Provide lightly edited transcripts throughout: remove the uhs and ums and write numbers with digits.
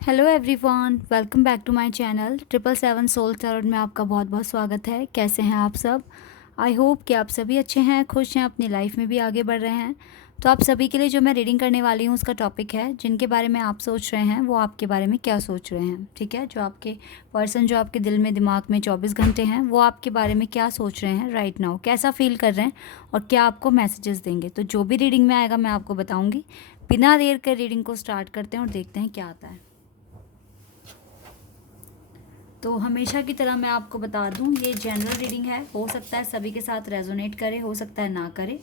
Hello everyone, welcome back to my channel 777 soul tarot में आपका बहुत बहुत स्वागत है। कैसे हैं आप सब? आई होप कि आप सभी अच्छे हैं, खुश हैं, अपनी लाइफ में भी आगे बढ़ रहे हैं। तो आप सभी के लिए जो मैं रीडिंग करने वाली हूँ उसका टॉपिक है, जिनके बारे में आप सोच रहे हैं वो आपके बारे में क्या सोच रहे हैं। ठीक है, जो आपके पर्सन जो आपके दिल में दिमाग में 24 घंटे हैं वो आपके बारे में क्या सोच रहे हैं राइट नाउ, कैसा फील कर रहे हैं और क्या आपको मैसेजेस देंगे। तो जो भी रीडिंग में आएगा मैं आपको बताऊँगी। बिना देर कर रीडिंग को स्टार्ट करते हैं और देखते हैं क्या आता है। तो हमेशा की तरह मैं आपको बता दूं, ये जनरल रीडिंग है, हो सकता है सभी के साथ रेजोनेट करे, हो सकता है ना करे।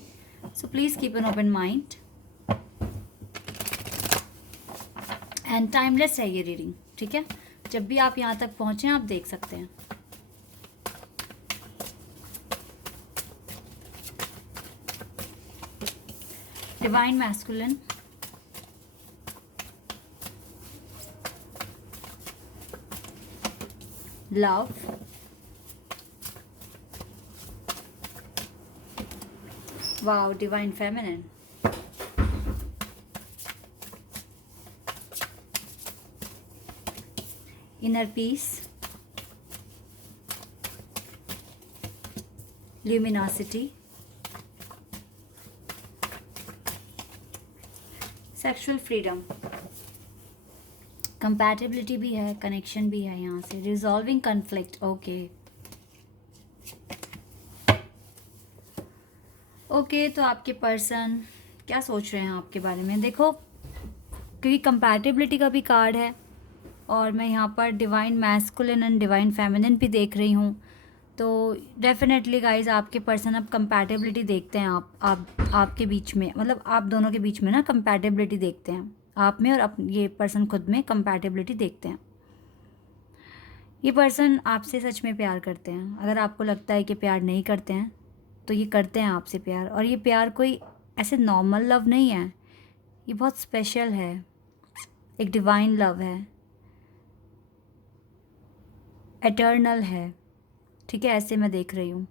So please keep an open mind and timeless है ये रीडिंग। ठीक है, जब भी आप यहाँ तक पहुँचें आप देख सकते हैं। Divine masculine, love, wow, divine feminine, inner peace, luminosity, sexual freedom, compatibility भी है, connection भी है, यहाँ से resolving conflict। ओके, तो आपके पर्सन क्या सोच रहे हैं आपके बारे में, देखो, क्योंकि कंपैटिबिलिटी का भी कार्ड है और मैं यहाँ पर divine masculine and divine feminine भी देख रही हूँ। तो डेफिनेटली गाइज आपके पर्सन अब कंपैटिबिलिटी देखते हैं, आपके बीच में, मतलब आप दोनों के बीच में ना कंपैटिबिलिटी देखते हैं, आप में और ये पर्सन खुद में कंपैटिबिलिटी देखते हैं। ये पर्सन आपसे सच में प्यार करते हैं। अगर आपको लगता है कि प्यार नहीं करते हैं तो ये करते हैं आपसे प्यार, और ये प्यार कोई ऐसे नॉर्मल लव नहीं है, ये बहुत स्पेशल है, एक डिवाइन लव है, एटर्नल है। ठीक है, ऐसे मैं देख रही हूँ।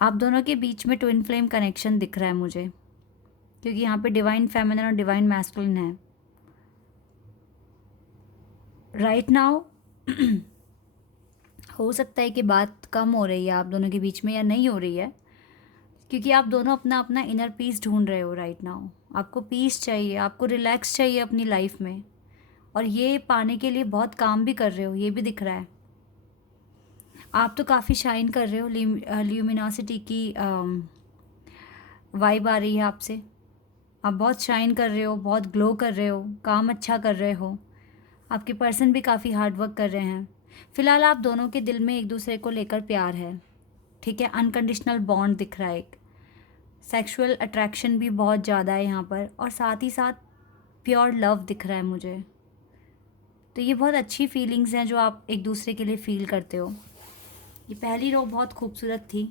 आप दोनों के बीच में ट्विन फ्लेम कनेक्शन दिख रहा है मुझे, क्योंकि यहाँ पे डिवाइन फेमिनिन और डिवाइन मैस्कुलिन है राइट नाउ। हो सकता है कि बात कम हो रही है आप दोनों के बीच में या नहीं हो रही है, क्योंकि आप दोनों अपना अपना इनर पीस ढूंढ रहे हो राइट नाउ। आपको पीस चाहिए, आपको रिलैक्स चाहिए अपनी लाइफ में, और ये पाने के लिए बहुत काम भी कर रहे हो, ये भी दिख रहा है। आप तो काफ़ी शाइन कर रहे हो, ल्यूमिनोसिटी की वाइब आ रही है आपसे। आप बहुत शाइन कर रहे हो, बहुत ग्लो कर रहे हो, काम अच्छा कर रहे हो। आपके पर्सन भी काफ़ी हार्ड वर्क कर रहे हैं। फ़िलहाल आप दोनों के दिल में एक दूसरे को लेकर प्यार है। ठीक है, अनकंडीशनल बॉन्ड दिख रहा है, एक सेक्सुअल अट्रैक्शन भी बहुत ज़्यादा है यहाँ पर, और साथ ही साथ प्योर लव दिख रहा है मुझे। तो ये बहुत अच्छी फीलिंग्स हैं जो आप एक दूसरे के लिए फ़ील करते हो। ये पहली रो बहुत खूबसूरत थी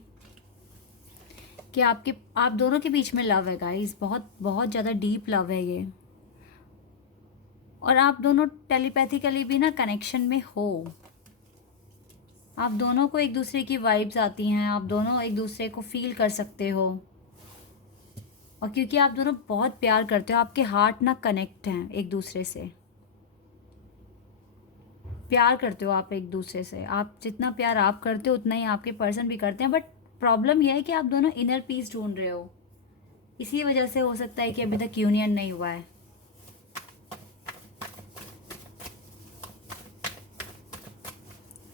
कि आप दोनों के बीच में लव है गाइस, बहुत बहुत ज़्यादा डीप लव है ये, और आप दोनों टेलीपैथिकली भी ना कनेक्शन में हो। आप दोनों को एक दूसरे की वाइब्स आती हैं, आप दोनों एक दूसरे को फील कर सकते हो, और क्योंकि आप दोनों बहुत प्यार करते हो, आपके हार्ट ना कनेक्ट हैं एक दूसरे से, प्यार करते हो आप एक दूसरे से। आप जितना प्यार आप करते हो उतना ही आपके पर्सन भी करते हैं, बट प्रॉब्लम यह है कि आप दोनों इनर पीस ढूंढ रहे हो, इसी वजह से हो सकता है कि अभी तक यूनियन नहीं हुआ है।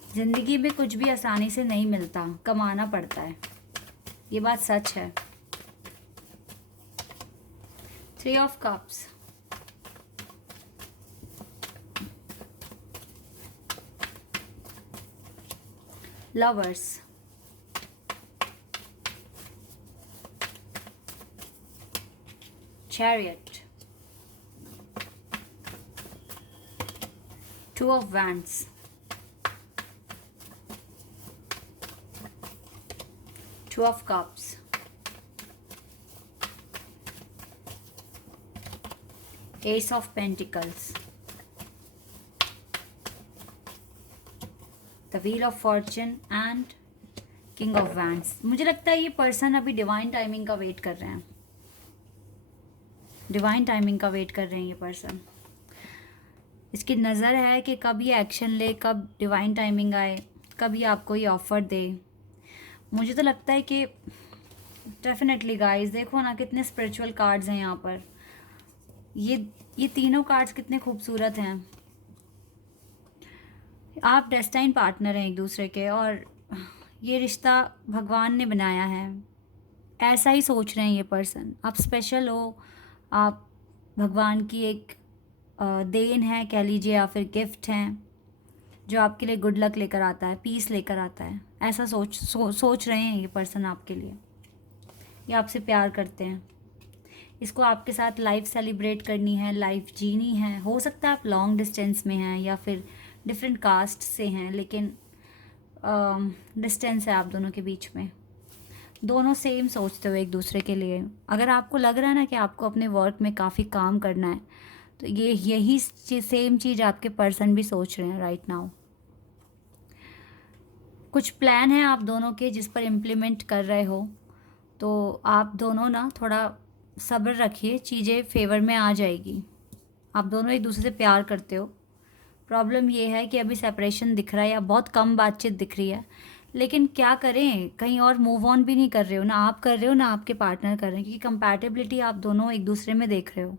ज़िंदगी में कुछ भी आसानी से नहीं मिलता, कमाना पड़ता है, ये बात सच है। 3 of cups, lovers, chariot, 2 of wands, Two of Cups, Ace of Pentacles, The Wheel of Fortune and King of Wands। मुझे लगता है ये पर्सन अभी डिवाइन टाइमिंग का वेट कर रहे हैं, डिवाइन टाइमिंग का वेट कर रहे हैं ये पर्सन। इसकी नज़र है कि कब ये एक्शन ले, कब डिवाइन टाइमिंग आए, कब ये आपको ये ऑफ़र दे। मुझे तो लगता है कि डेफिनेटली गाइस, देखो ना कितने स्पिरिचुअल कार्ड्स हैं यहाँ पर। ये तीनों कार्ड्स कितने खूबसूरत हैं। आप डेस्टाइन पार्टनर हैं एक दूसरे के, और ये रिश्ता भगवान ने बनाया है। ऐसा ही सोच रहे हैं ये पर्सन। आप स्पेशल हो, आप भगवान की एक देन है कह लीजिए, या फिर गिफ्ट हैं जो आपके लिए गुड लक लेकर आता है, पीस लेकर आता है। ऐसा सोच रहे हैं ये पर्सन आपके लिए। ये आपसे प्यार करते हैं। इसको आपके साथ लाइफ सेलिब्रेट करनी है, लाइफ जीनी है। हो सकता है आप लॉन्ग डिस्टेंस में हैं या फिर डिफरेंट कास्ट से हैं, लेकिन डिस्टेंस है आप दोनों के बीच में। दोनों सेम सोचते हो एक दूसरे के लिए। अगर आपको लग रहा है ना कि आपको अपने वर्क में काफ़ी काम करना है, तो यही सेम चीज़ आपके पर्सन भी सोच रहे हैं राइट नाउ। कुछ प्लान है आप दोनों के जिस पर इम्प्लीमेंट कर रहे हो, तो आप दोनों ना थोड़ा सब्र रखिए, चीज़ें फेवर में आ जाएगी। आप दोनों एक दूसरे से प्यार करते हो। प्रॉब्लम ये है कि अभी सेपरेशन दिख रहा है या बहुत कम बातचीत दिख रही है, लेकिन क्या करें, कहीं और मूव ऑन भी नहीं कर रहे हो। ना आप कर रहे हो, ना आपके पार्टनर कर रहे हैं, क्योंकि कंपैटिबिलिटी आप दोनों एक दूसरे में देख रहे हो।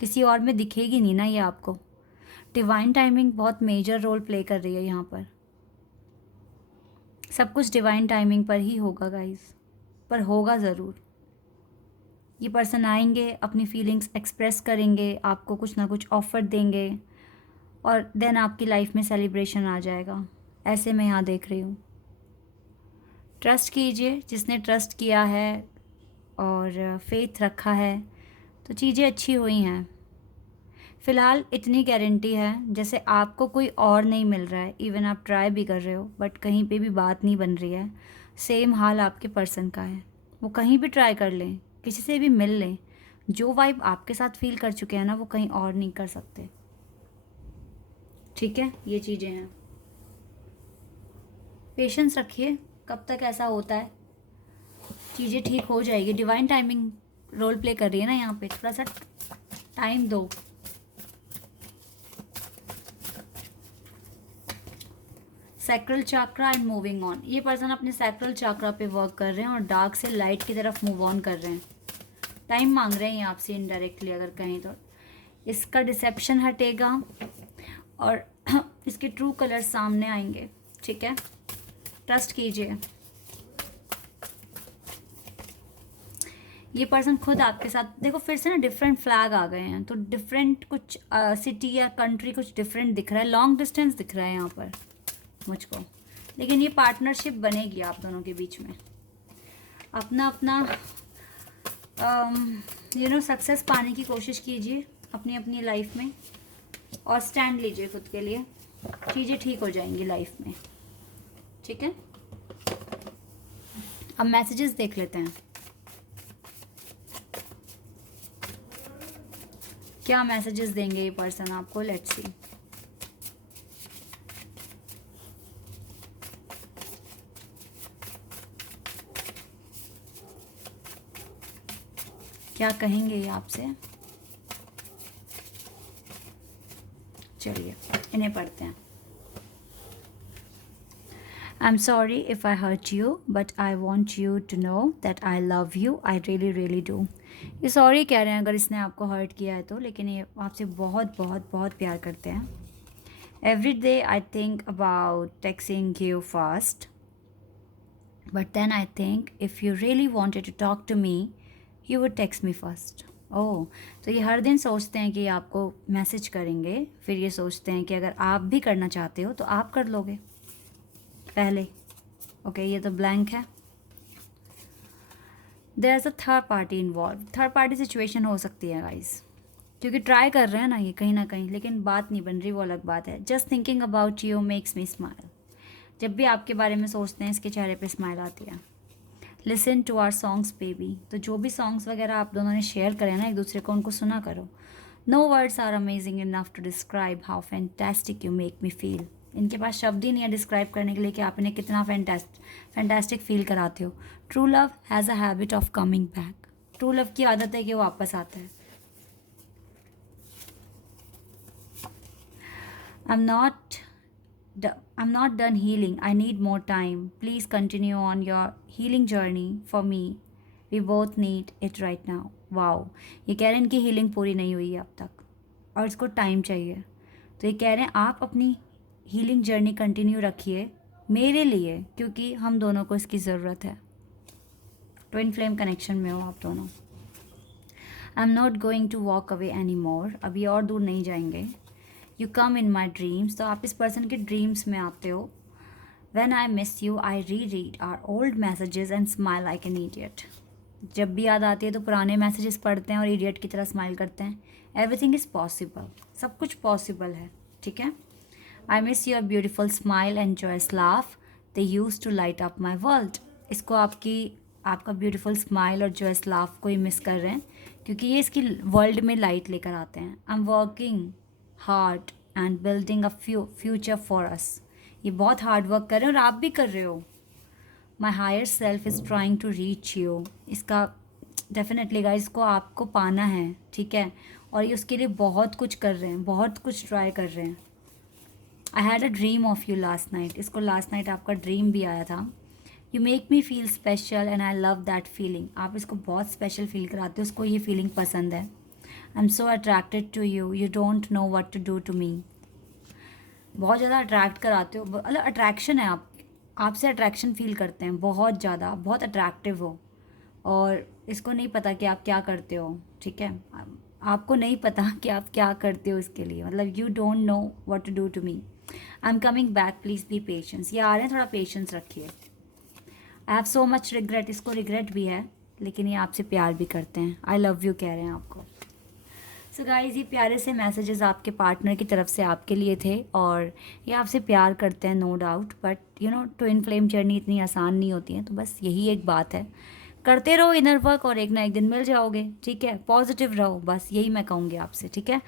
किसी और में दिखेगी नहीं ना ये आपको। डिवाइन टाइमिंग बहुत मेजर रोल प्ले कर रही है यहाँ पर। सब कुछ डिवाइन टाइमिंग पर ही होगा गाइस, पर होगा ज़रूर। ये पर्सन आएंगे, अपनी फीलिंग्स एक्सप्रेस करेंगे, आपको कुछ ना कुछ ऑफ़र देंगे, और देन आपकी लाइफ में सेलिब्रेशन आ जाएगा। ऐसे मैं यहाँ देख रही हूँ। ट्रस्ट कीजिए, जिसने ट्रस्ट किया है और फेथ रखा है, तो चीज़ें अच्छी हुई हैं। फ़िलहाल इतनी गारंटी है, जैसे आपको कोई और नहीं मिल रहा है, इवन आप ट्राई भी कर रहे हो बट कहीं पे भी बात नहीं बन रही है, सेम हाल आपके पर्सन का है। वो कहीं भी ट्राई कर लें, किसी से भी मिल लें, जो वाइब आपके साथ फील कर चुके हैं ना, वो कहीं और नहीं कर सकते। ठीक है, ये चीज़ें हैं। पेशेंस रखिए, कब तक ऐसा होता है, चीज़ें ठीक हो जाएगी। डिवाइन टाइमिंग रोल प्ले कर रही है ना यहाँ पे, थोड़ा सा टाइम दो। Sacral chakra and moving on. ये पर्सन अपने सैक्रल चाक्रा पे वर्क कर रहे हैं और डार्क से लाइट की तरफ मूव ऑन कर रहे हैं। टाइम मांग रहे हैं आपसे इनडायरेक्टली अगर कहें तो। इसका डिसेप्शन हटेगा और इसके ट्रू कलर सामने आएंगे। ठीक है, ट्रस्ट कीजिए। ये पर्सन खुद आपके साथ, देखो फिर से ना डिफरेंट फ्लैग आ गए हैं, तो डिफरेंट कुछ सिटी या कंट्री कुछ डिफरेंट दिख रहा है, लॉन्ग डिस्टेंस दिख रहा है यहाँ पर मुझको, लेकिन ये पार्टनरशिप बनेगी आप दोनों के बीच में। अपना अपना सक्सेस पाने की कोशिश कीजिए अपनी अपनी लाइफ में, और स्टैंड लीजिए खुद के लिए। चीज़ें ठीक हो जाएंगी लाइफ में। ठीक है, अब मैसेजेस देख लेते हैं, क्या मैसेजेस देंगे ये पर्सन आपको। Let's see. क्या कहेंगे ये आपसे, चलिए इन्हें पढ़ते हैं। I am sorry if I hurt you, but I want you to know that I love you, I really really do. ये सॉरी कह रहे हैं अगर इसने आपको हर्ट किया है तो, लेकिन ये आपसे बहुत बहुत बहुत प्यार करते हैं। Every day I think about texting you fast, but then I think if you really wanted to talk to me you would text me first. Oh, तो ये हर दिन सोचते हैं कि आपको मैसेज करेंगे, फिर ये सोचते हैं कि अगर आप भी करना चाहते हो तो आप कर लोगे पहले। ओके, ये तो ब्लैंक है। There is a third party involve. Third party situation हो सकती है गाइस, क्योंकि ट्राई कर रहे हैं ना ये कहीं ना कहीं, लेकिन बात नहीं बन रही, वो अलग बात है। Just thinking about you makes me smile. जब भी आपके बारे में सोचते हैं इसके चेहरे पे स्माइल आती है। Listen to our songs baby. तो जो भी सॉन्ग्स वगैरह आप दोनों ने शेयर करें ना एक दूसरे को, उनको सुना करो। No words are amazing enough to describe how fantastic you make me feel. इनके पास शब्द ही नहीं है डिस्क्राइब करने के लिए कि आप इन्हें कितना फैंटास्टिक फील कराते हो। True love has a habit of coming back. True love की आदत है कि वो वापस आता है। I'm not I'm not done healing. I need more time. Please continue on your healing journey for me. We both need it right now. Wow, ये कह रहे हैं इनकी हीलिंग पूरी नहीं हुई है अब तक और इसको टाइम चाहिए। तो ये कह रहे हैं आप अपनी हीलिंग जर्नी कंटिन्यू रखिए मेरे लिए, क्योंकि हम दोनों को इसकी ज़रूरत है। ट्विन फ्लेम कनेक्शन में हो आप दोनों। I am not going to walk away any more, अभी और दूर नहीं जाएंगे। You come in my dreams, तो आप इस पर्सन के ड्रीम्स में आते हो। When I miss you, I reread our old messages and smile like an idiot. जब भी याद आती है तो पुराने मैसेजेस पढ़ते हैं और इडियट की तरह स्माइल करते हैं। एवरीथिंग इज़ पॉसिबल, सब कुछ पॉसिबल है, ठीक है। I miss your beautiful smile and joyous laugh, they use to light up my world. इसको आपका ब्यूटीफुल स्माइल और जॉयस लाफ को ही मिस कर रहे हैं, क्योंकि ये इसकी वर्ल्ड में लाइट लेकर आते हैं। I am working hard and building a future for us. ये बहुत हार्ड वर्क कर रहे हैं और आप भी कर रहे हो। My higher self is trying to reach you. इसका डेफिनेटली गाइस, इसको आपको पाना है, ठीक है। और ये उसके लिए बहुत कुछ कर रहे हैं, बहुत कुछ ट्राई कर रहे हैं। I had a dream of you last night. इसको लास्ट नाइट आपका ड्रीम भी आया था। You make me feel special and I love that feeling. आप इसको बहुत स्पेशल फील कराते हो, उसको ये फीलिंग पसंद है। I am so attracted to you, you don't know what to do to me. बहुत ज़्यादा अट्रैक्ट कराते हो, मतलब अट्रैक्शन है, आपसे अट्रैक्शन फील करते हैं बहुत ज़्यादा, बहुत अट्रैक्टिव हो। और इसको नहीं पता कि आप क्या करते हो, ठीक है। आपको नहीं पता कि आप क्या करते हो इसके लिए, मतलब you don't know what to do to me. I am coming back, please be patience. ये आ रहे हैं, थोड़ा पेशेंस रखिए। I have so much regret, इसको रिग्रेट भी है, लेकिन ये आपसे प्यार भी करते हैं। आई लव यू कह रहे हैं आपको। सो गाइज़, ये प्यारे से मैसेजेस आपके पार्टनर की तरफ से आपके लिए थे और ये आपसे प्यार करते हैं, no doubt. But you know, twin flame journey इतनी आसान नहीं होती है, तो बस यही एक बात है। करते रहो इनर वर्क और एक ना एक दिन मिल जाओगे, ठीक है। पॉजिटिव रहो, बस यही मैं कहूँगी आपसे, ठीक है।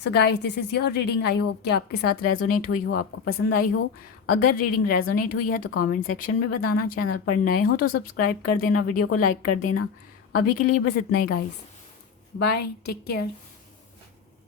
So guys, this is your reading. I hope कि आपके साथ रेजोनेट हुई हो, आपको पसंद आई हो। अगर रीडिंग रेजोनेट हुई है तो कमेंट सेक्शन में बताना। चैनल पर नए हो तो सब्सक्राइब कर देना, वीडियो को लाइक कर देना। अभी के लिए बस इतना ही गाइस, बाय, टेक केयर।